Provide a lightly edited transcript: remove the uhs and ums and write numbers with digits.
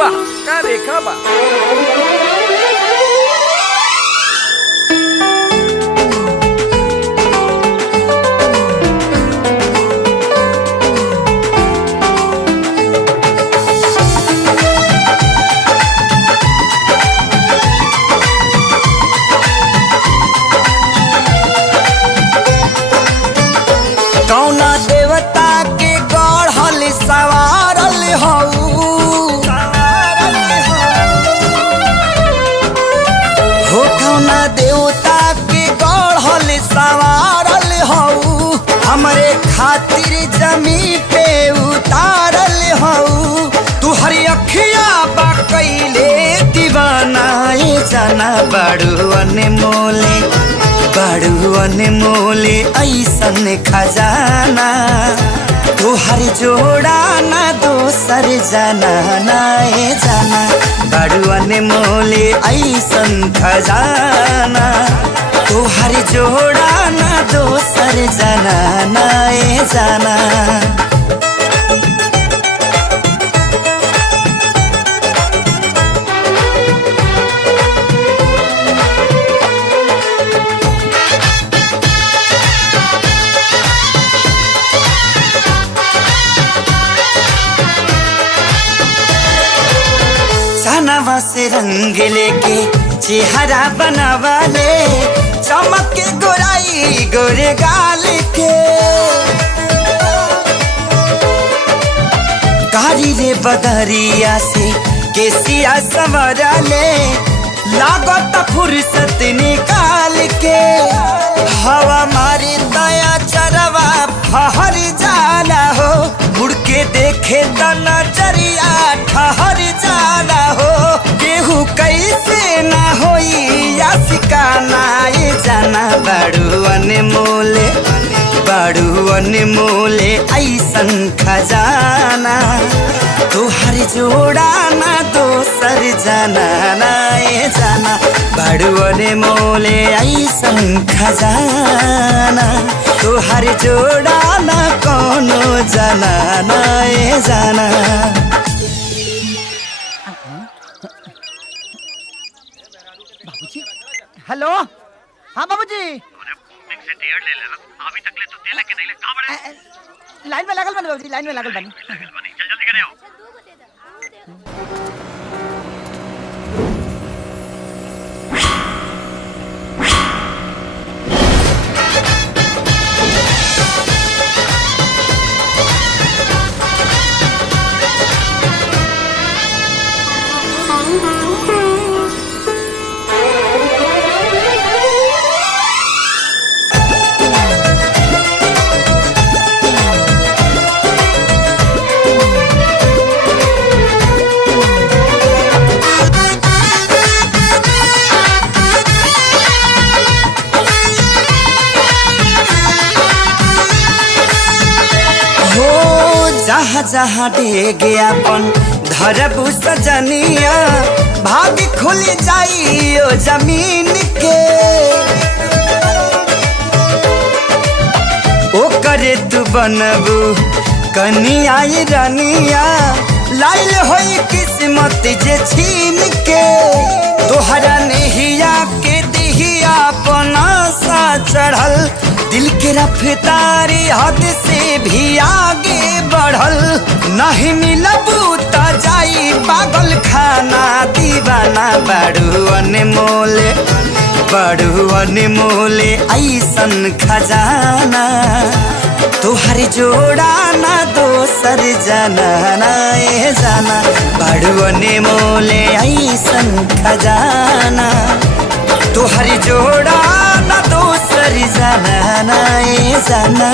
वाह का रेखा बा। कौना देवता के गढ़ल सवारल हऊ हो कौना देवता के गढ़ल सवारल हऊ हमरे खातिर जमी पे उतारल हऊ तू हरी अखिया बा कैले दीवानाए जाना बड़ू अनमोले ऐसन खजाना तोहर जोड़ा ना दोसर जाना नाए जाना बड़ू अनमोले ऐसन खजाना तोहर जोड़ा ना दोसर जाना नाए जाना। सनवा से रंग लेके चेहरा बनावा ले चमक के गोराई गोरे गाल के कारी रे बदरिया से केसिया सवरा ले लागत फुर्सत निकाल के हवा मारी दया चरवा फहर जाला हो मुड़ के देखे त नजरिया ठहर जाला हो केहू कैसे ना होई या सिकाना ये जाना बड़ू अनमोले ऐसन खजाना तोहर जोड़ा ना दोसर जाना ना ये जाना बड़ू अनमोले ऐसन खजाना तोहर जोड़ा ना कोनो जाना ना ये जाना। बाबूजी हेलो हाँ बाबूजी अभी तक ले तो तेल के नहीं ले कहां बड़े लाइन में लागल बनी बाबूजी लाइन में लागल बनी चल जल्दी करे आओ। जहाँ जहाँ डेगे अपन धरबू सजनिया भाग खुल जाई ओ जमीन के ओ करे तू बनबू कनिया रनिया लाइल होई किस्मत जे छीन के तोहरा नेहिया के दिहिया अपना सा चढ़ल दिल के रफ्तारी हद से भी आगे बढ़ल नहीं मिलबू त जाई पागल खाना दीवाना बड़ू अनमोले ऐसन खजाना तोहर जोड़ा ना दोसर जाना ना ये जाना बड़ू अनमोले ऐसन खजाना तोहर जोड़ा ना दोसर जाना ना ये जाना।